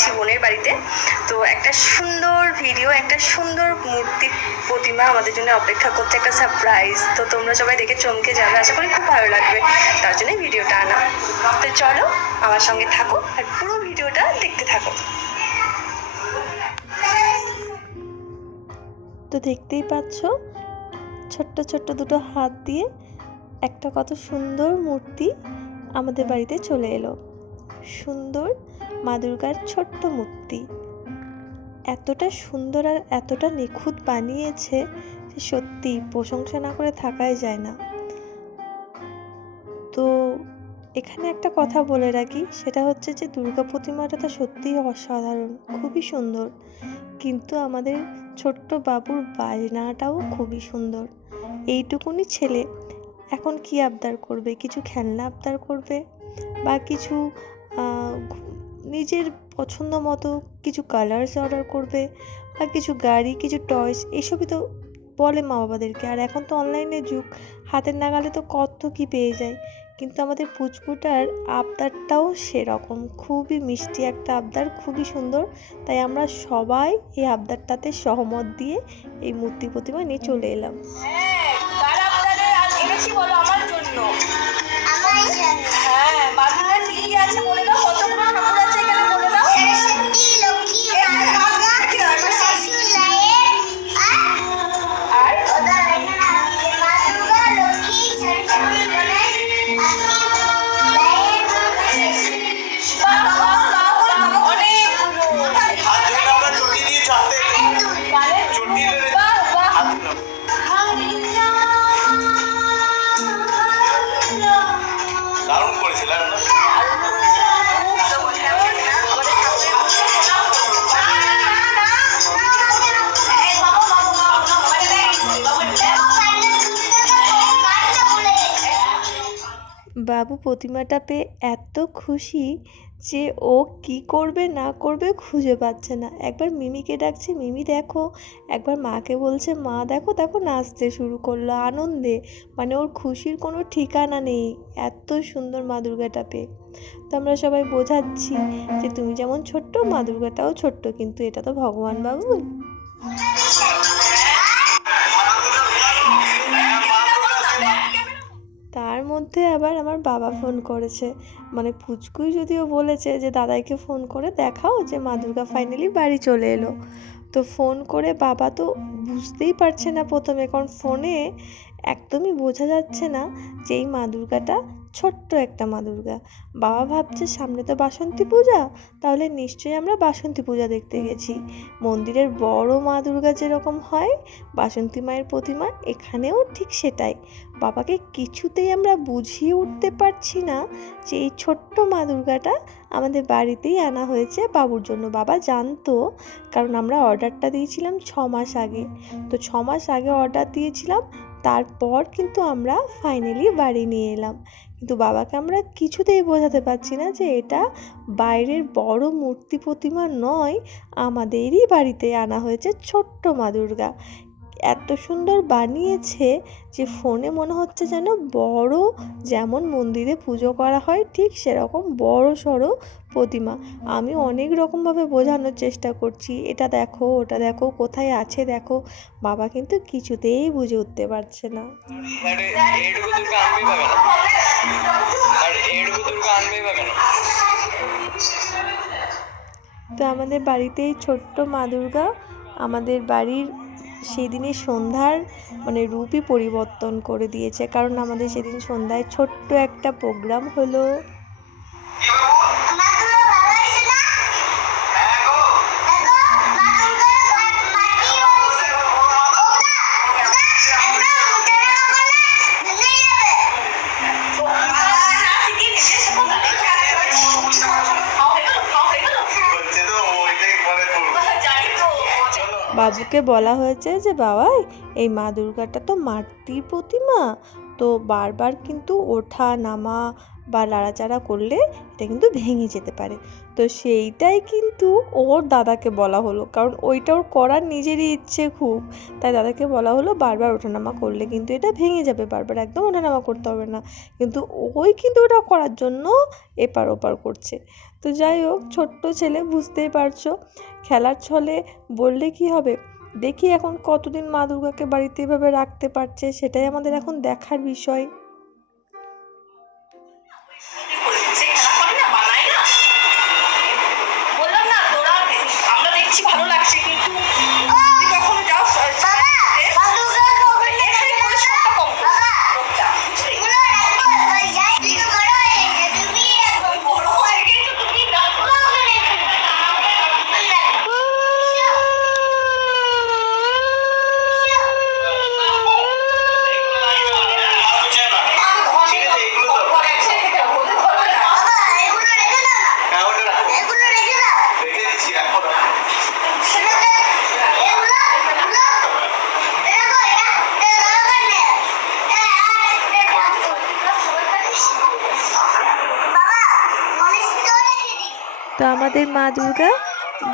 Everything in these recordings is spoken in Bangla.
যাচ্ছি বোনের বাড়িতে। তো একটা সুন্দর ভিডিও, একটা সুন্দর মূর্তি প্রতিমা আমাদের জন্য অপেক্ষা করছে, একটা সারপ্রাইজ। তো তোমরা সবাই দেখে চমকে যাবে, আশা করি খুব ভালো লাগবে, তার জন্যই ভিডিওটা আনা। তো চলো আমার সঙ্গে থাকো আর পুরো ভিডিওটা দেখতে থাকো। তো দেখতেই পাচ্ছ ছোট্ট ছোট্ট দুটো হাত দিয়ে একটা কত সুন্দর মূর্তি আমাদের বাড়িতে চলে এলো। সুন্দর মা দুর্গার ছোট্ট মূর্তি, এতটা সুন্দর আর এতটা নিখুঁত বানিয়েছে যে সত্যি প্রশংসা না করে থাকাই যায় না। তো এখানে একটা কথা বলে রাখি, সেটা হচ্ছে যে দুর্গা প্রতিমাটা তো সত্যিই অসাধারণ, খুবই সুন্দর, কিন্তু আমাদের ছোট্ট বাবুর বাজনাটাও খুবই সুন্দর। এইটুকুনি ছেলে এখন কি আবদার করবে, কিছু খেলনা আবদার করবে বা কিছু নিজের পছন্দ মতো কিছু কালার্স অর্ডার করবে বা কিছু গাড়ি, কিছু টয়স, এইসবই তো বলে মা বাবাদেরকে। আর এখন তো অনলাইনের যুগ, হাতের নাগালে তো কত কি পেয়ে যায়। কিন্তু আমাদের পুচকুটার আবদারটাও সেরকম, খুবই মিষ্টি একটা আবদার, খুবই সুন্দর। তাই আমরা সবাই এই আবদারটাতে সহমত দিয়ে এই মূর্তি প্রতিমা নিয়ে চলে এলাম। বাবু প্রতিমাটা পেয়ে এত খুশি যে ও কি করবে না করবে খুঁজে পাচ্ছে না। একবার মিমিকে ডাকছে, মিমি দেখো, একবার মাকে বলছে, মা দেখো দেখো, নাচতে শুরু করলো আনন্দে। মানে ওর খুশির কোনো ঠিকানা নেই, এত সুন্দর মা দুর্গাটা পেয়ে। তো আমরা সবাই বোঝাচ্ছি যে তুমি যেমন ছোট্ট, মা দুর্গাটাও ছোট্ট, কিন্তু এটা তো ভগবান বাবু। তার মধ্যে আবার আমার বাবা ফোন করেছে, মানে পুচকুই যদিও বলেছে যে দাদাইকে ফোন করে দেখাও যে মা দুর্গা ফাইনালি বাড়ি চলে এলো। তো ফোন করে বাবা তো বুঝতেই পারছে না প্রথমে, কারণ ফোনে একদমই বোঝা যাচ্ছে না যে এই মা দুর্গাটা ছোট্ট একটা মা দুর্গা। বাবা ভাবছে সামনে তো বাসন্তী পূজা, তাহলে নিশ্চয়ই আমরা বাসন্তী পূজা দেখতে গেছি। মন্দিরের বড় মা দুর্গা যেরকম হয় বাসন্তী মায়ের প্রতিমা, এখানেও ঠিক সেটাই। বাবাকে কিছুতেই আমরা বুঝিয়ে উঠতে পারছি না যে এই ছোট্ট মা দুর্গাটা আমাদের বাড়িতেই আনা হয়েছে বাবুর জন্য। বাবা জানতো, কারণ আমরা অর্ডারটা দিয়েছিলাম 6 মাস আগে। তো 6 মাস আগে অর্ডার দিয়েছিলাম, তারপর কিন্তু আমরা ফাইনালি বাড়ি নিয়ে এলাম। কিন্তু বাবাকে আমরা কিছুতেই বোঝাতে পারছি না যে এটা বাইরের বড় মূর্তি প্রতিমা নয়, আমাদেরই বাড়িতে আনা হয়েছে ছোট্ট মা দুর্গা। এত সুন্দর বানিয়েছে যে ফোনে মনে হচ্ছে যেন বড়, যেমন মন্দিরে পুজো করা হয় ঠিক সেরকম বড় সড়ো প্রতিমা। আমি অনেক রকমভাবে বোঝানোর চেষ্টা করছি, এটা দেখো ওটা দেখো কোথায় আছে দেখো, বাবা কিন্তু কিছুতেই বুঝে উঠতে পারছে না। তো আমাদের বাড়িতেই ছোট্ট মা দুর্গা আমাদের বাড়ির সেদিনের সন্ধ্যার মানে রূপই পরিবর্তন করে দিয়েছে, কারণ আমাদের সেদিন সন্ধ্যায় ছোট্ট একটা প্রোগ্রাম হলো। বাবুকে বলা হয়েছে যে বাবাই এই মা দুর্গাটা তো মাটির প্রতিমা, তো বারবার কিন্তু ওঠা নামা বা নাড়াচাড়া করলে এটা কিন্তু ভেঙে যেতে পারে। তো সেইটাই কিন্তু ওর দাদাকে বলা হলো, কারণ ওইটা ওর করার নিজেরই ইচ্ছে খুব, তাই দাদাকে বলা হলো বারবার ওঠানামা করলে কিন্তু এটা ভেঙে যাবে, বারবার একদম ওঠানামা করতে হবে না। কিন্তু ওই কিন্তু ওটা করার জন্য এপার ওপার করছে। তো যাই হোক, ছোট্ট ছেলে, বুঝতেই পারছো, খেলার ছলে বললে কি হবে। দেখি এখন কতদিন মা দুর্গাকে বাড়িতে এভাবে রাখতে পারছে, সেটাই আমাদের এখন দেখার বিষয়। ভালো লাগছে কিন্তু কখনো যাও তো আমাদের মা দুর্গা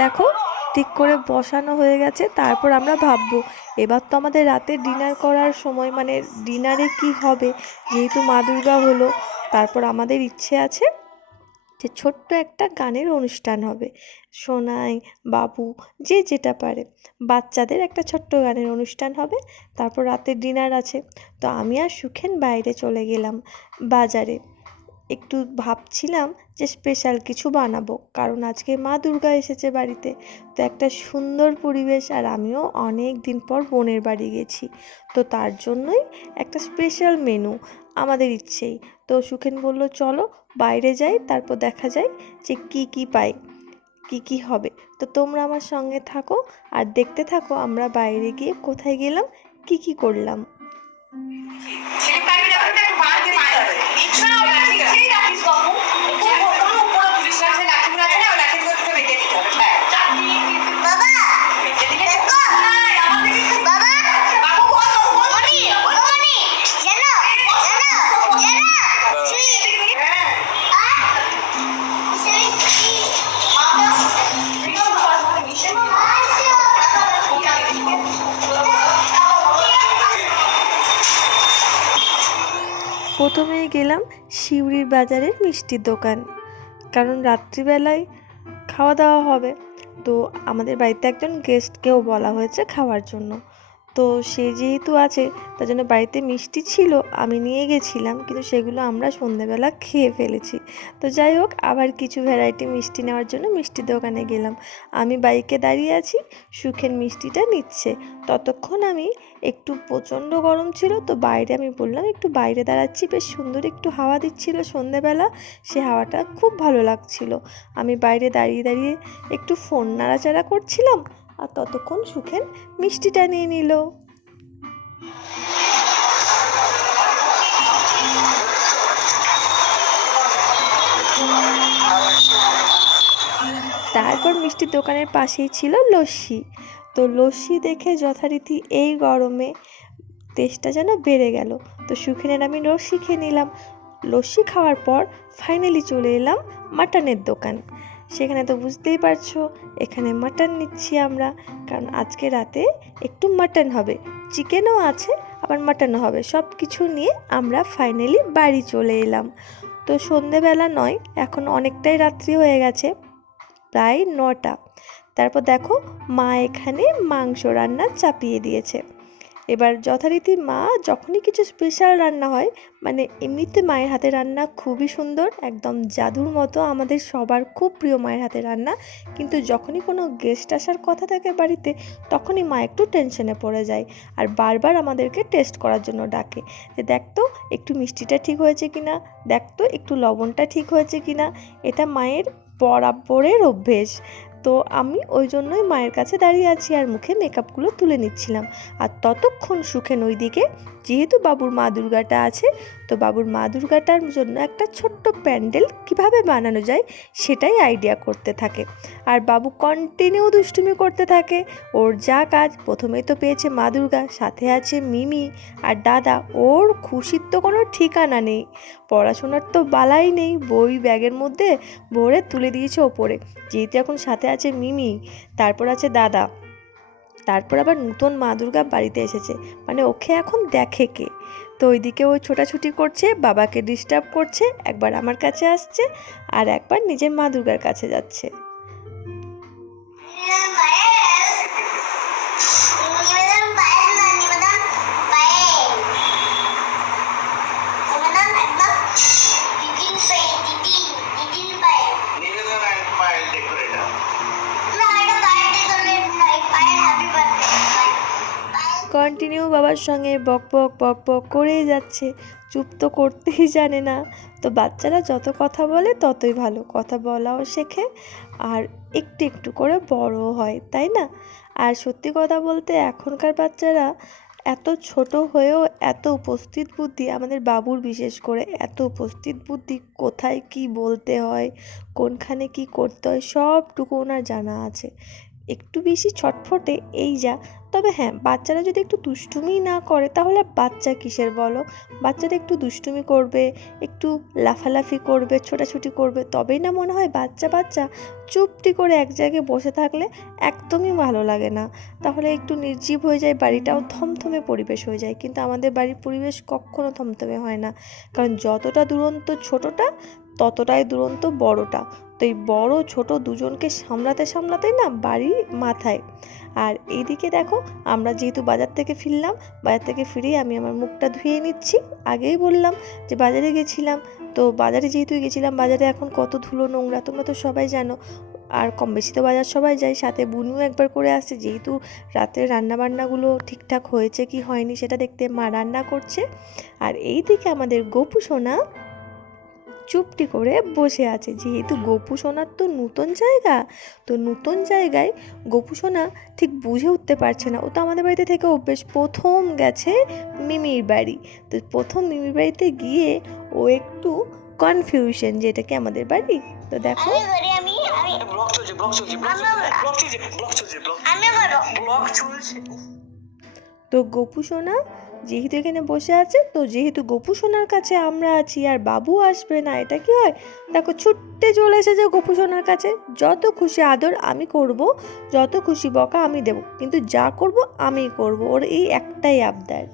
দেখো ঠিক করে বসানো হয়ে গেছে। তারপর আমরা ভাববো এবার তো আমাদের রাতে ডিনার করার সময়, মানে ডিনারে কি হবে, যেহেতু মা দুর্গা হলো, তারপর আমাদের ইচ্ছে আছে যে ছোট্ট একটা গানের অনুষ্ঠান হবে। সোনাই, বাবু, যে যেটা পারে, বাচ্চাদের একটা ছোট্ট গানের অনুষ্ঠান হবে, তারপর রাতের ডিনার আছে। তো আমি আর সুখেন বাইরে চলে গেলাম বাজারে। একটু ভাবছিলাম যে স্পেশাল কিছু বানাবো, কারণ আজকে মা দুর্গা এসেছে বাড়িতে। তো একটা সুন্দর পরিবেশ, আর আমিও অনেক দিন পর বোনের বাড়ি গেছি, তো তার জন্যই একটা স্পেশাল মেনু আমাদের ইচ্ছেই। তো সুখেন বলল চলো বাইরে যাই, তারপর দেখা যায় যে কি কি পাই, কি কি হবে। তো তোমরা আমার সঙ্গে থাকো আর দেখতে থাকো আমরা বাইরে গিয়ে কোথায় গেলাম, কি কি করলাম। প্রথমেই গেলাম শিউরির বাজারের মিষ্টির দোকান, কারণ রাত্রিবেলায় খাওয়া দাওয়া হবে। তো আমাদের বাড়িতে একজন গেস্টকেও বলা হয়েছে খাওয়ার জন্য, তো সে যেহেতু আছে তার জন্য বাড়িতে মিষ্টি ছিল, আমি নিয়ে গেছিলাম, কিন্তু সেগুলো আমরা সন্ধেবেলা খেয়ে ফেলেছি। তো যাই হোক, আবার কিছু ভ্যারাইটি মিষ্টি নেওয়ার জন্য মিষ্টির দোকানে গেলাম। আমি বাইকে দাঁড়িয়ে আছি, সুখের মিষ্টিটা নিচ্ছে। ততক্ষণ আমি একটু প্রচণ্ড গরম ছিল, তো বাইরে আমি বললাম একটু বাইরে দাঁড়াচ্ছি, বেশ সুন্দর একটু হাওয়া দিচ্ছিল সন্ধেবেলা, সে হাওয়াটা খুব ভালো লাগছিল। আমি বাইরে দাঁড়িয়ে দাঁড়িয়ে একটু ফোন নাড়াচাড়া করছিলাম, আর ততক্ষণ সুখেন মিষ্টিটা নিয়ে নিল। তারপর মিষ্টির দোকানের পাশেই ছিল লস্যি। তো লস্যি দেখে যথারীতি এই গরমে তেষ্টা যেন বেড়ে গেল। তো সুখেনের আমি লস্যি খেয়ে নিলাম। লস্যি খাওয়ার পর ফাইনালি চলে এলাম মাটনের দোকান। সেখানে তো বুঝতেই পারছো, এখানে মাটন নিচ্ছি আমরা, কারণ আজকে রাতে একটু মাটন হবে, চিকেনও আছে আবার মাটনও হবে, সব কিছু নিয়ে আমরা ফাইনালি বাড়ি চলে এলাম। তো সন্ধেবেলা নয়, এখন অনেকটাই রাত্রি হয়ে গেছে, প্রায় 9টা। তারপর দেখো মা এখানে মাংস রান্না চাপিয়ে দিয়েছে। এবার যথারীতি মা যখনই কিছু স্পেশাল রান্না হয়, মানে এমনিতে মায়ের হাতে রান্না খুবই সুন্দর, একদম জাদুর মতো, আমাদের সবার খুব প্রিয় মায়ের হাতে রান্না। কিন্তু যখনই কোনো গেস্ট আসার কথা থাকে বাড়িতে, তখনই মা একটু টেনশনে পড়ে যায়, আর বারবার আমাদেরকে টেস্ট করার জন্য ডাকে, যে দেখতো একটু মিষ্টিটা ঠিক হয়েছে কিনা, দেখতো একটু লবণটা ঠিক হয়েছে কিনা। এটা মায়ের বরাবরের অভ্যেস। তো আমি ওই জন্যই মায়ের কাছে দাঁড়িয়ে আছি আর মুখে মেকআপগুলো তুলে নিচ্ছিলাম। আর ততক্ষণ সুখেন ওইদিকে, যেহেতু বাবুর মা দুর্গাটা আছে, তো বাবুর মা দুর্গাটার জন্য একটা ছোট্ট প্যান্ডেল কিভাবে বানানো যায় সেটাই আইডিয়া করতে থাকে। আর বাবু কন্টিনিউ দুষ্টুমি করতে থাকে। ওর যা কাজ, প্রথমেই তো পেয়েছে মা দুর্গা, সাথে আছে মিমি আর দাদা। ওর খুশির তো কোনো ঠিকানা নেই। পড়াশোনার তো বালাই নেই, বই ব্যাগের মধ্যে ভরে তুলে দিয়েছে ওপরে, যেহেতু এখন সাথে আছে মিমি, তারপর আছে দাদা, তারপর আবার নতুন মা দুর্গা বাড়িতে এসেছে, মানে ওকে এখন দেখে কে। তো ওইদিকে ও ছোটাছুটি করছে, বাবাকে ডিস্টার্ব করছে, একবার আমার কাছে আসছে আর একবার নিজের মা দুর্গার কাছে যাচ্ছে। কন্টিনিউ বাবার সঙ্গে বক বক বক বক করেই যাচ্ছে, চুপ তো করতেই জানে না। তো বাচ্চারা যত কথা বলে ততই ভালো, কথা বলাও শেখে আর একটু একটু করে বড়ও হয়, তাই না? আর সত্যি কথা বলতে এখনকার বাচ্চারা এত ছোট হয়েও এত উপস্থিত বুদ্ধি, আমাদের বাবুর বিশেষ করে এত উপস্থিত বুদ্ধি, কোথায় কি বলতে হয়, কোনখানে কি করতে হয় সবটুকু ওনার জানা আছে। একটু বেশি ছটফটে এই যা। তবে হ্যাঁ, বাচ্চারা যদি একটু দুষ্টুমি না করে তাহলে বাচ্চা কিসের বলো? বাচ্চারা একটু দুষ্টুমি করবে, একটু লাফালাফি করবে, ছোটাছুটি করবে, তবেই না মনে হয় বাচ্চা বাচ্চা। চুপটি করে এক জায়গায় বসে থাকলে একদমই ভালো লাগে না। তাহলে একটু নির্জীব হয়ে যায়, বাড়িটাও থমথমে পরিবেশ হয়ে যায়। কিন্তু আমাদের বাড়ির পরিবেশ কখনো থমথমে হয় না, কারণ যতটা দুরন্ত ছোটটা ততটাই দুরন্ত বড়টা। তো এই বড় ছোট দুজনকে সামলাতে সামলাতেই না বাড়ি মাথায়। আর এইদিকে দেখো, আমরা যেহেতু বাজার থেকে ফিরলাম, বাজার থেকে ফিরেই আমি আমার মুখটা ধুয়ে নিচ্ছি। আগেই বললাম যে বাজারে গেছিলাম, তো বাজারে যেহেতু গেছিলাম, বাজারে এখন কত ধুলো নোংরা তোমরা তো সবাই জানো। আর কম বেশি তো বাজার সবাই যায়, সাথে বুনিও একবার করে আসছে, যেহেতু রাতের রান্নাবান্নাগুলো ঠিকঠাক হয়েছে কি হয়নি সেটা দেখতে মা রান্না করছে। আর এইদিকে আমাদের গোপু সোনা চুপটি করে বসে আছে, যেহেতু গোপু সোনার তো নতুন জায়গা, তো নতুন জায়গায় গোপু সোনা ঠিক বুঝে উঠতে পারছে না। ও তো আমাদের বাড়িতে থেকে অভ্যেস, প্রথম গেছে মিমির বাড়ি, তো প্রথম মিমির বাড়িতে গিয়ে ও একটু কনফিউশন যে এটা কি আমাদের বাড়ি। তো দেখো তো গোপু সোনা যেহেতু এখানে বসে আছে, তো যেহেতু গোপু সোনার কাছে আমরা আছি আর বাবু আসবে না, এটা কি হয়? দেখো ছুট্টে চলে এসেছে গোপু সোনার কাছে। যত খুশি আদর আমি করব, যত খুশি বকা আমি দেব, কিন্তু যা করব আমিই করব, ওর এই একটাই আবদার।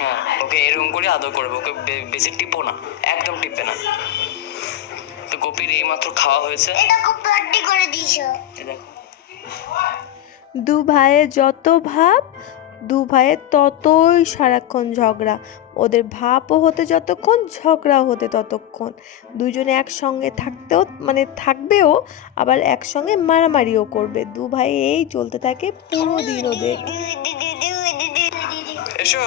হ্যাঁ, ওকে এরকম করে আদর করবে, ওকে বেশি টিপো না, একদম টিপবে না। তো গোপীর এইমাত্র খাওয়া হয়েছে, এটা খুব পার্টি করে দিয়েছো। দেখো দু ভাইয়ের যত ভাব, দু ভাইয়ের ততই সারাক্ষণ ঝগড়া। ওদের ভাবও হতে যতক্ষণ, ঝগড়াও হতে ততক্ষণ। দুজনে একসঙ্গে থাকতেও মানে থাকবেও, আবার একসঙ্গে মারামারিও করবে। দু ভাই এই চলতে থাকে পুরো দিন ওদের। এসো,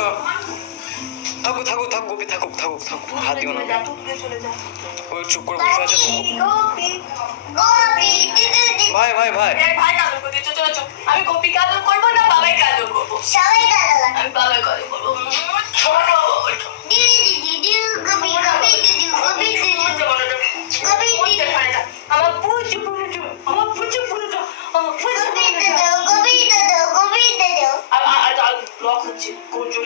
থাকুক থাকুক থাকুক গোপী, থাকুক থাকুক থাকুক, হাত দিও না, ওই চুপ করে বসে আছে। ভাই ভাই ভাই আমি গোপীকে আদর করবো না বাবাইকে আদর করবো? সবাই গালা লাগে। আমি বাবাইকে আদর করবো। আমার পুচু পুচু, আমার পুচু পুচু, আমার পুচু পুচু।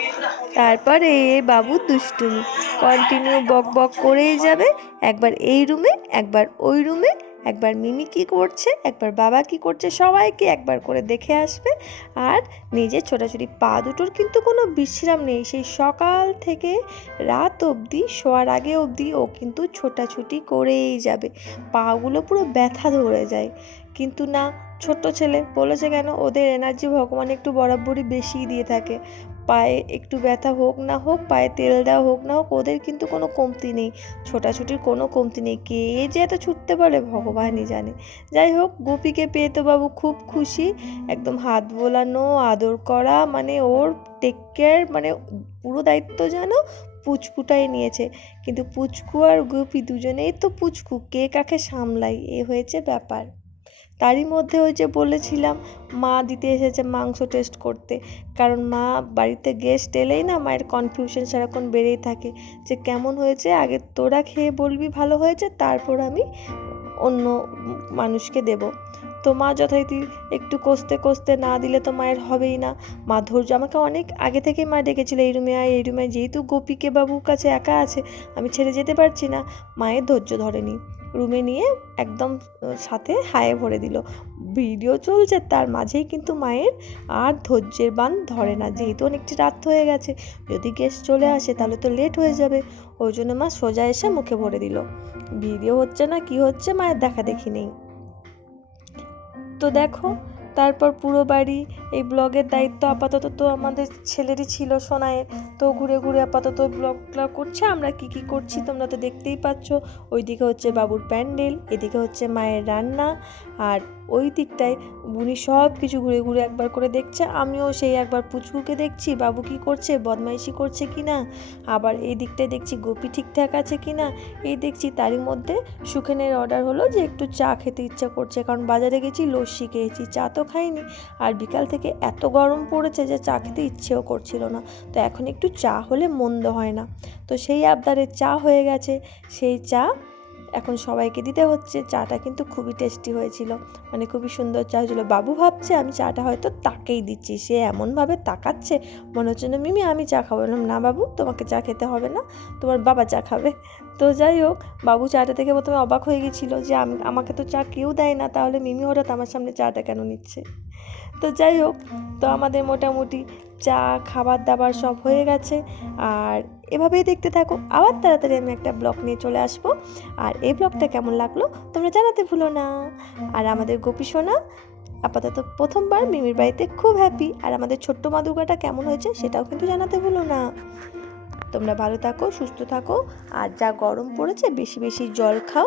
তারপরে বাবু দুষ্টুমি কন্টিনিউ বক বক করেই যাবে। একবার এই রুমে, একবার ওই রুমে, একবার মিমি কী করছে, একবার বাবা কী করছে, সবাইকে একবার করে দেখে আসবে। আর নিজের ছোটাছুটি পা দুটোর কিন্তু কোনো বিশ্রাম নেই, সেই সকাল থেকে রাত অবধি, শোয়ার আগে অবধি ও কিন্তু ছোটাছুটি করেই যাবে। পাগুলো পুরো ব্যথা ধরে যায়, কিন্তু না, ছোট্ট ছেলে বলেছে কেন, ওদের এনার্জি ভগবান একটু বরাবরই বেশিই দিয়ে থাকে। পায়ে একটু ব্যথা হোক না হোক, পায়ে তেল দেওয়া হোক না হোক, ওদের কিন্তু কোনো কমতি নেই, ছোটাছুটির কোনো কমতি নেই। কে যে এত ছুটতে পারে ভগবানই জানে। যাই হোক, গোপীকে পেয়ে তো বাবু খুব খুশি, একদম হাত বোলানো, আদর করা, মানে ওর টেক কেয়ার, মানে পুরো দায়িত্ব যেন পুচকুটাই নিয়েছে। কিন্তু পুচকু আর গোপী দুজনেই তো পুচকু, কে কাকে সামলাই, এ হয়েছে ব্যাপার। তারই মধ্যে ওই যে বলেছিলাম মা দিতে এসেছে মাংস টেস্ট করতে, কারণ মা বাড়িতে গেস্ট এলেই না মায়ের কনফিউশন সারাক্ষণ বেড়েই থাকে যে কেমন হয়েছে, আগে তোরা খেয়ে বলবি ভালো হয়েছে, তারপর আমি অন্য মানুষকে দেব। তো মা যথারীতি একটু কষতে কষতে না দিলে তো মায়ের হবেই না। মা ধৈর্য, আমাকে অনেক আগে থেকেই মা ডেকেছিল এই রুমে আয় এই রুমে আয়, যেহেতু গোপীকে বাবুর কাছে একা আছে আমি ছেড়ে যেতে পারছি না, মায়ের ধৈর্য ধরেনি, রুমে নিয়ে একদম সাথে হায়ে ভরে দিল। ভিডিও চলছে তার মাঝেই কিন্তু মায়ের আর ধৈর্যের বাঁধ ধরে না, যেহেতু অনেকটি রাত হয়ে গেছে, যদি গেস্ট চলে আসে তাহলে তো লেট হয়ে যাবে। ওই জন্য মা সোজা এসে মুখে ভরে দিল। ভিডিও হচ্ছে না কি হচ্ছে মায়ের দেখা দেখি নেই। তো দেখো তারপর পুরো বাড়ি এই ব্লগের দায়িত্ব আপাতত তো আমাদের ছেলেরই ছিল, সোনাইয়ের। তো ঘুরে ঘুরে আপাতত ব্লগটা করছে, আমরা কি কি করছি তোমরা তো দেখতেই পাচ্ছ। ওইদিকে হচ্ছে বাবুর প্যান্ডেল, এদিকে হচ্ছে মায়ের রান্না, আর ওই দিকটায় বুনি সব কিছু ঘুরে ঘুরে একবার করে দেখছে। আমিও সেই একবার পুচকুকে দেখছি বাবু কি করছে, বদমাইশি করছে কি না, আবার এই দিকটায় দেখছি গোপী ঠিকঠাক আছে কি না, এই দেখছি। তারই মধ্যে সুখেনের অর্ডার হলো যে একটু চা খেতে ইচ্ছা করছে, কারণ বাজারে গেছি লস্যি খেয়েছি, চা তো খাইনি, আর বিকাল থেকে এত গরম পড়েছে যে চা খেতে ইচ্ছেও করছিল না। তো এখন একটু চা হলে মন্দ হয় না, তো সেই আবদারে চা হয়ে গেছে। সেই চা এখন সবাইকে দিতে হচ্ছে। চাটা কিন্তু খুবই টেস্টি হয়েছিল, মানে খুবই সুন্দর চা হয়েছিল। বাবু ভাবছে আমি চাটা হয়তো তাকেই দিচ্ছি, সে এমনভাবে তাকাচ্ছে মনে হচ্ছে না মিমি আমি চা খাবো। বললাম না বাবু তোমাকে চা খেতে হবে না, তোমার বাবা চা খাবে। তো যাই হোক, বাবু চাটা থেকে প্রথমে অবাক হয়ে গেছিলো যে আমাকে তো চা কেউ দেয় না, তাহলে মিমি হঠাৎ আমার সামনে চাটা কেন নিচ্ছে। তো যাই হোক, তো আমাদের মোটামুটি চা খাবার দাবার সব হয়ে গেছে। আর এভাবেই দেখতে থাকো, আবার তাড়াতাড়ি আমি একটা ব্লগ নিয়ে চলে আসবো। আর এই ব্লগটা কেমন লাগলো তোমরা জানাতে ভুলো না। আর আমাদের গোপী সোনা আপাতত প্রথমবার মিমির বাড়িতে খুব হ্যাপি। আর আমাদের ছোট্ট মা দুর্গাটা কেমন হয়েছে সেটাও কিন্তু জানাতে ভুলো না। তোমরা ভালো থাকো, সুস্থ থাকো, আর যা গরম পড়েছে বেশি বেশি জল খাও।